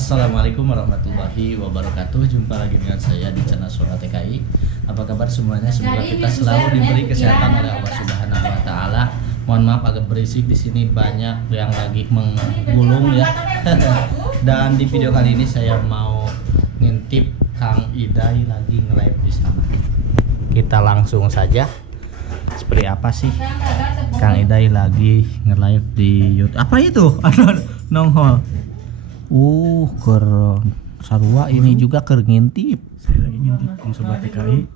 Assalamualaikum warahmatullahi wabarakatuh. Jumpa lagi dengan saya di channel Suara TKI. Apa kabar semuanya? Semoga kita selalu diberi kesehatan oleh Allah Subhanahu wa taala. Mohon maaf agak berisik di sini, banyak yang lagi menggulung ya. Dan di video kali ini saya mau ngintip Kang Idai lagi nge-live di sana. Kita langsung saja. Seperti apa sih Kang Idai lagi nge-live di YouTube? Apa itu? Aduh, nongol. Keren. Sarua ini juga ngintip. Saya lagi ngintip Kang Sobat TKI.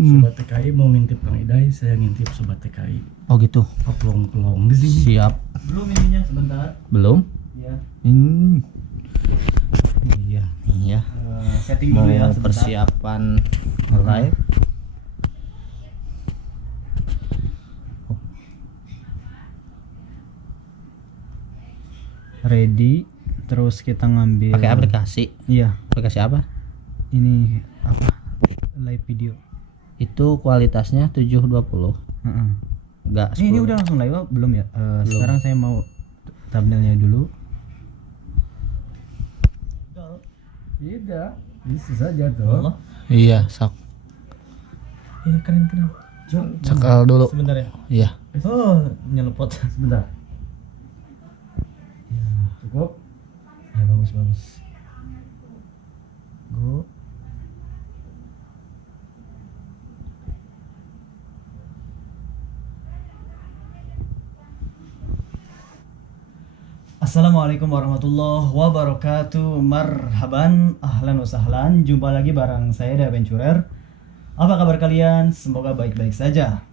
Sobat TKI mau ngintip Kang Idai, saya ngintip Sobat TKI. Oh gitu. Pelong-pelong di sini. Siap. Belum ininya sebentar. Belum? Ya. Iya, iya. Setting Mau dulu ya sebentar. persiapan live. Ready. Terus kita ngambil. Pakai aplikasi. Iya. Aplikasi apa? Ini apa? Live video. Itu kualitasnya 720. Enggak 10. Ini udah langsung live belum ya? Sekarang saya mau thumbnailnya dulu. Tidak, bisa saja tuh. Iya, sok. Ini keren. Cekal dulu. Sebentar ya. Iya. Oh, nyelepot sebentar. Ya, cukup. Ya, bagus. Go. Assalamualaikum warahmatullahi wabarakatuh. Marhaban, ahlan wa sahlan. Jumpa lagi bareng saya The Adventurer. Apa kabar kalian? Semoga baik-baik saja.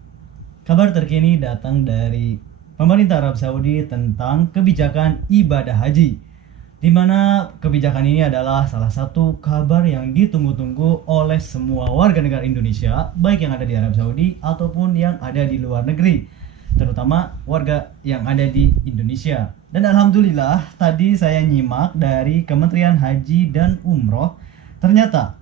Kabar terkini datang dari pemerintah Arab Saudi tentang kebijakan ibadah haji, di mana kebijakan ini adalah salah satu kabar yang ditunggu-tunggu oleh semua warga negara Indonesia, baik yang ada di Arab Saudi ataupun yang ada di luar negeri, terutama warga yang ada di Indonesia. Dan alhamdulillah tadi saya nyimak dari Kementerian Haji dan Umroh, ternyata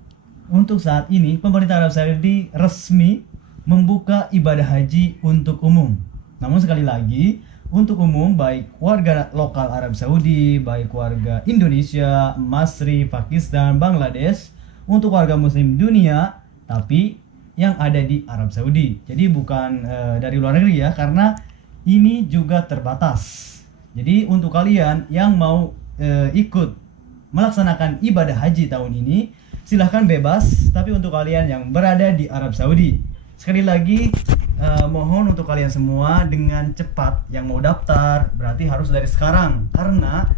untuk saat ini pemerintah Arab Saudi resmi membuka ibadah haji untuk umum. Namun sekali lagi, untuk umum baik warga lokal Arab Saudi, baik warga Indonesia, Masri, Pakistan, Bangladesh, untuk warga muslim dunia, tapi yang ada di Arab Saudi. Jadi bukan dari luar negeri ya, karena ini juga terbatas. Jadi untuk kalian yang mau ikut melaksanakan ibadah haji tahun ini, silahkan bebas. Tapi untuk kalian yang berada di Arab Saudi, sekali lagi mohon untuk kalian semua dengan cepat yang mau daftar, berarti harus dari sekarang, karena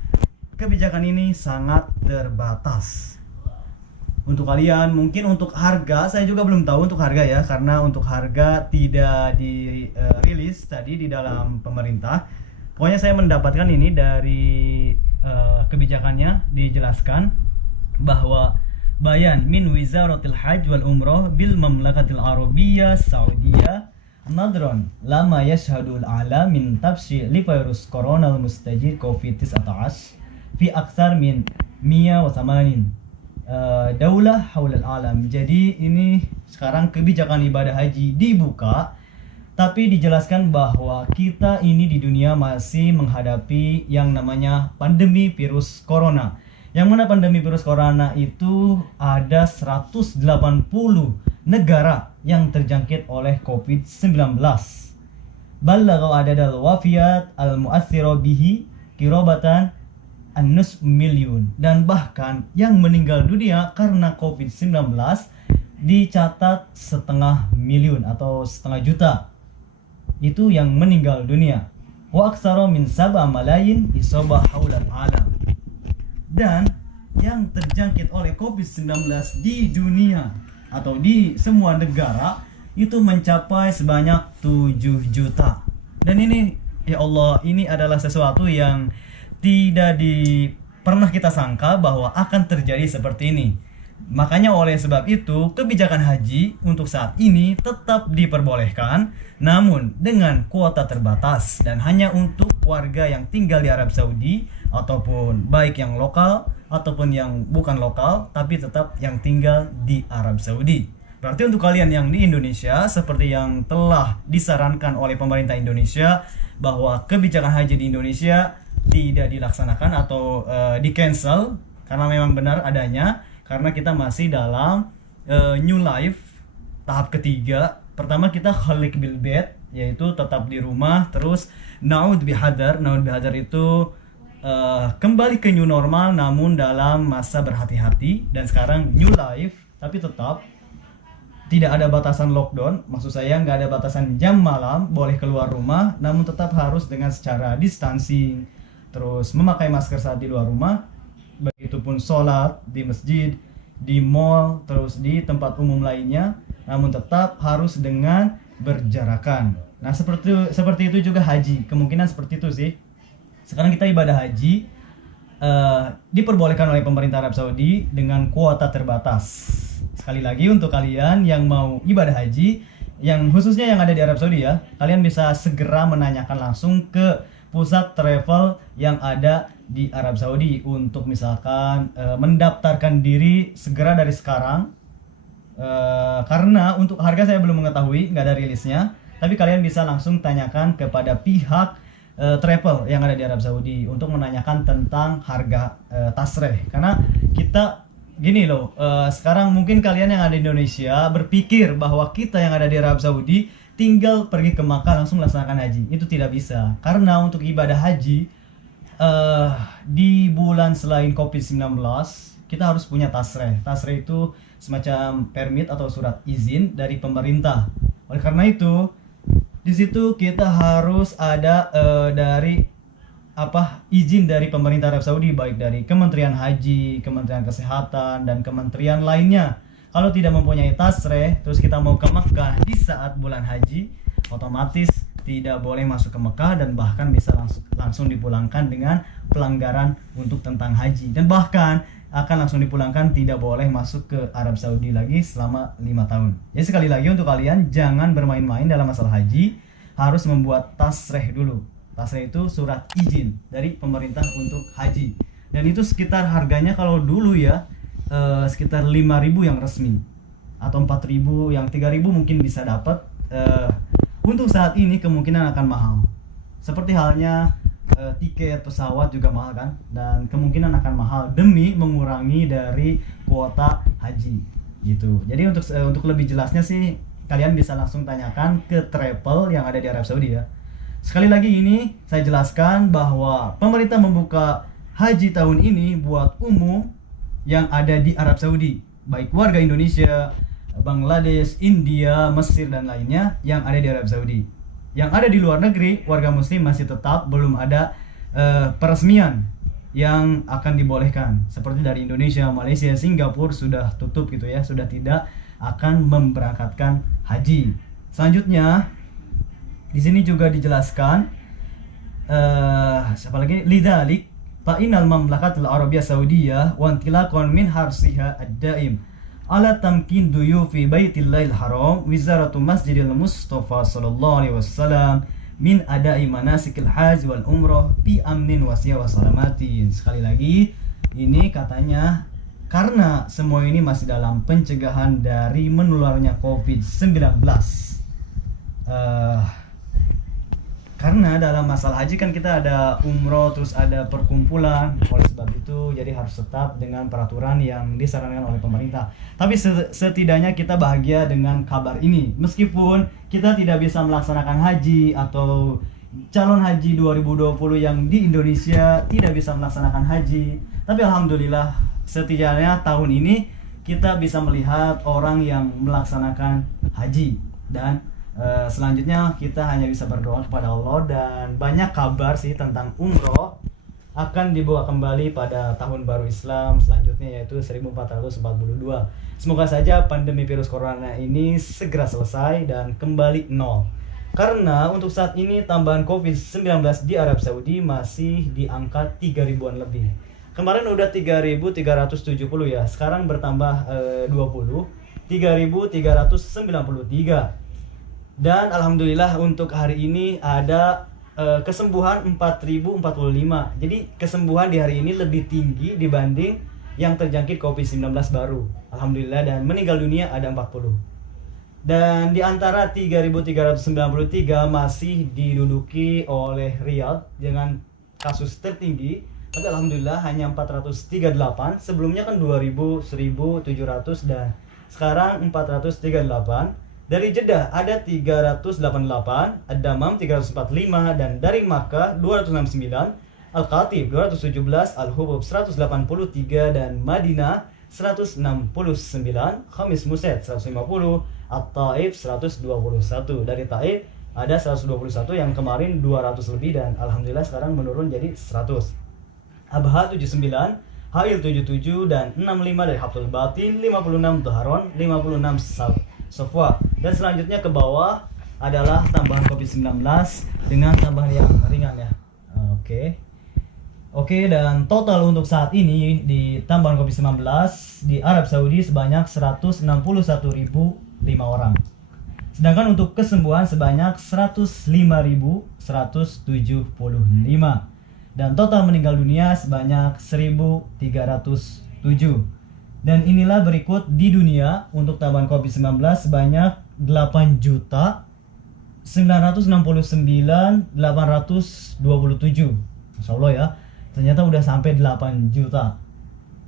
kebijakan ini sangat terbatas. Untuk kalian, mungkin untuk harga, saya juga belum tahu untuk harga ya, karena untuk harga tidak dirilis tadi di dalam pemerintah. Pokoknya saya mendapatkan ini dari kebijakannya, dijelaskan bahwa bayan min Wizaratil Hajj wal Umroh bil Mamlakatil Arabiyyah Saudiyah nadron lama yashhadul ala min tabshi li virus corona mustajir COVID-19 fi aksar min 180 daulah haulal alam. Jadi ini sekarang kebijakan ibadah haji dibuka, tapi dijelaskan bahwa kita ini di dunia masih menghadapi yang namanya pandemi virus corona. Yang mana pandemi virus corona itu ada 180 negara yang terjangkit oleh COVID-19. Ballagha adadal wafiyat al-mu'athira bihi kirobatan an-nus milyun. Dan bahkan yang meninggal dunia karena COVID-19 dicatat 500.000 atau 500.000 juta. Itu yang meninggal dunia. Wa aksara min 7 malayin isobah haulal alam. Dan yang terjangkit oleh COVID-19 di dunia atau di semua negara itu mencapai sebanyak 7 juta. Dan ini, ya Allah, ini adalah sesuatu yang tidak pernah kita sangka bahwa akan terjadi seperti ini. Makanya oleh sebab itu kebijakan haji untuk saat ini tetap diperbolehkan, namun dengan kuota terbatas dan hanya untuk warga yang tinggal di Arab Saudi, ataupun baik yang lokal ataupun yang bukan lokal, tapi tetap yang tinggal di Arab Saudi. Berarti untuk kalian yang di Indonesia, seperti yang telah disarankan oleh pemerintah Indonesia bahwa kebijakan haji di Indonesia tidak dilaksanakan atau di cancel karena memang benar adanya, karena kita masih dalam new life tahap ketiga. Pertama kita khalik bil bait, yaitu tetap di rumah, terus naud bihadar itu kembali ke new normal namun dalam masa berhati-hati, dan sekarang new life tapi tetap tidak ada batasan lockdown, maksud saya nggak ada batasan jam malam, boleh keluar rumah, namun tetap harus dengan secara distancing, terus memakai masker saat di luar rumah, begitupun sholat di masjid, di mall, terus di tempat umum lainnya, namun tetap harus dengan berjarakan. Nah seperti itu juga haji, kemungkinan seperti itu sih. Sekarang kita ibadah haji diperbolehkan oleh pemerintah Arab Saudi dengan kuota terbatas. Sekali lagi untuk kalian yang mau ibadah haji, yang khususnya yang ada di Arab Saudi ya, kalian bisa segera menanyakan langsung ke pusat travel yang ada di Arab Saudi untuk misalkan mendaftarkan diri segera dari sekarang. Karena untuk harga saya belum mengetahui, nggak ada rilisnya, tapi kalian bisa langsung tanyakan kepada pihak travel yang ada di Arab Saudi untuk menanyakan tentang harga tasreh. Karena kita gini loh, sekarang mungkin kalian yang ada di Indonesia berpikir bahwa kita yang ada di Arab Saudi tinggal pergi ke Makkah langsung melaksanakan haji. Itu tidak bisa, karena untuk ibadah haji di bulan selain COVID-19 kita harus punya tasreh. Tasreh itu semacam permit atau surat izin dari pemerintah. Oleh karena itu di situ kita harus ada dari izin dari pemerintah Arab Saudi, baik dari Kementerian Haji, Kementerian Kesehatan, dan kementerian lainnya. Kalau tidak mempunyai tasreh, terus kita mau ke Mekah di saat bulan haji, otomatis tidak boleh masuk ke Mekah, dan bahkan bisa langsung dipulangkan dengan pelanggaran untuk tentang haji, dan bahkan akan langsung dipulangkan, tidak boleh masuk ke Arab Saudi lagi selama 5 tahun. Jadi sekali lagi untuk kalian jangan bermain-main dalam masalah haji, harus membuat tasreh dulu. Tasreh itu surat izin dari pemerintah untuk haji, dan itu sekitar harganya kalau dulu ya sekitar 5.000 yang resmi, atau 4.000, yang 3.000 mungkin bisa dapat. Untuk saat ini kemungkinan akan mahal, seperti halnya tiket pesawat juga mahal kan, dan kemungkinan akan mahal demi mengurangi dari kuota haji gitu. Jadi untuk lebih jelasnya sih kalian bisa langsung tanyakan ke travel yang ada di Arab Saudi ya. Sekali lagi ini saya jelaskan bahwa pemerintah membuka haji tahun ini buat umum yang ada di Arab Saudi, baik warga Indonesia, Bangladesh, India, Mesir, dan lainnya yang ada di Arab Saudi. Yang ada di luar negeri, warga muslim masih tetap belum ada peresmian yang akan dibolehkan. Seperti dari Indonesia, Malaysia, Singapura sudah tutup gitu ya, sudah tidak akan memberangkatkan haji. Selanjutnya di sini juga dijelaskan siapa lagi? Lidzalik fa innal mamlakatul arabiyyah saudiyah wa intilaqan min harsiha ad-daim ala tamkin duyufi baitillahil haram wizaratu masjidil mustafa sallallahu alaihi wasallam min ada'i manasikil hajj wal umrah fi amnin wasiyah wa salamatin. Sekali lagi ini katanya karena semua ini masih dalam pencegahan dari menularnya COVID-19. Karena dalam masalah haji kan kita ada umroh, terus ada perkumpulan. Oleh sebab itu jadi harus tetap dengan peraturan yang disarankan oleh pemerintah. Tapi setidaknya kita bahagia dengan kabar ini, meskipun kita tidak bisa melaksanakan haji atau calon haji 2020 yang di Indonesia tidak bisa melaksanakan haji. Tapi alhamdulillah setidaknya tahun ini kita bisa melihat orang yang melaksanakan haji, dan selanjutnya kita hanya bisa berdoa kepada Allah, dan banyak kabar sih tentang umroh akan dibuka kembali pada tahun baru Islam selanjutnya, yaitu 1442. Semoga saja pandemi virus corona ini segera selesai dan kembali nol. Karena untuk saat ini tambahan COVID-19 di Arab Saudi masih di angka 3.000-an lebih. Kemarin udah 3.370 ya, sekarang bertambah 20, 3.393. Dan alhamdulillah untuk hari ini ada kesembuhan 4.045. Jadi kesembuhan di hari ini lebih tinggi dibanding yang terjangkit COVID-19 baru. Alhamdulillah, dan meninggal dunia ada 40. Dan di antara 3.393 masih diduduki oleh Riyadh dengan kasus tertinggi Tapi alhamdulillah hanya 438. Sebelumnya kan 2000, 1700 dan sekarang 438. Dari Jeddah ada 388, Ad-Damam 345 dan dari Makkah 269, Al-Khatib 217, Al-Hubub 183 dan Madinah 169, Khamis Musaid 150, At-Taif 121. Dari Taif ada 121 yang kemarin 200 lebih dan alhamdulillah sekarang menurun jadi 100. Abha 79, Hail 77 dan 65 dari Haftul Batin, 56 Dhaharon, 56 Sofwa. Dan selanjutnya ke bawah adalah tambahan COVID-19 dengan tambahan yang ringan ya. Oke, dan total untuk saat ini di tambahan COVID-19 di Arab Saudi sebanyak 161.005 orang. Sedangkan untuk kesembuhan sebanyak 105.175 dan total meninggal dunia sebanyak 1.307. Dan inilah berikut di dunia untuk tambahan COVID-19 sebanyak 8.969.827. Masya Allah ya, ternyata udah sampai 8 juta.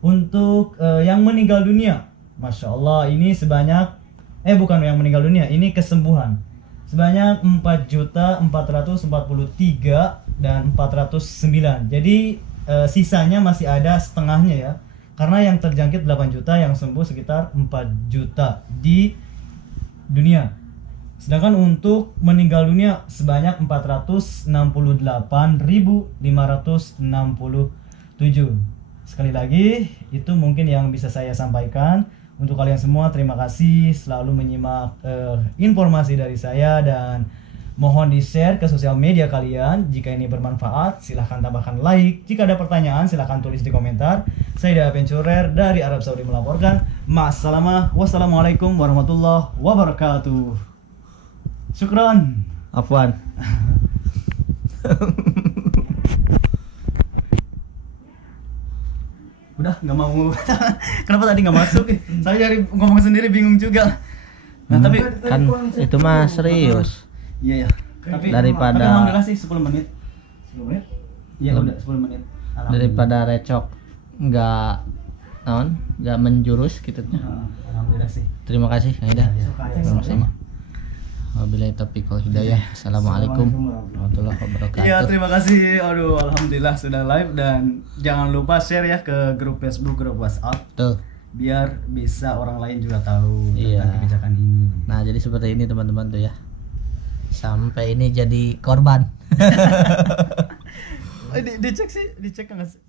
Untuk yang meninggal dunia, Masya Allah ini sebanyak bukan yang meninggal dunia, ini kesembuhan sebanyak 4.443 dan 409. Jadi sisanya masih ada setengahnya ya, karena yang terjangkit 8 juta, yang sembuh sekitar 4 juta di dunia. Sedangkan untuk meninggal dunia sebanyak 468.567. Sekali lagi, itu mungkin yang bisa saya sampaikan. Untuk kalian semua, terima kasih selalu menyimak informasi dari saya dan mohon di-share ke sosial media kalian. Jika ini bermanfaat, silahkan tambahkan like. Jika ada pertanyaan, silahkan tulis di komentar. Saya Pencurer dari Arab Saudi melaporkan. Wassalamualaikum warahmatullahi wabarakatuh. Syukran. Afwan. Udah nggak mau. Kenapa tadi nggak masuk? Saya cari ngomong sendiri bingung juga. Nah, tapi Kan itu mah serius. iya ya. Tapi Daripada- tapi alhamdulillah sih 10 menit. 10 menit? Iya udah 10 menit. Alhamdulillah. Daripada recok nggak menjurus gitu. Alhamdulillah sih. Terima kasih Kang Ida. Sama-sama. Wabillahi taufiq wal hidayah. Assalamualaikum warahmatullahi wabarakatuh. Iya, terima kasih. Aduh, alhamdulillah sudah live dan jangan lupa share ya ke grup Facebook, grup WhatsApp Betul. biar bisa orang lain juga tahu Iya. tentang kebijakan ini. Nah, jadi seperti ini teman-teman tuh ya. Sampai ini jadi korban. Dicek sih, dicek nggak sih?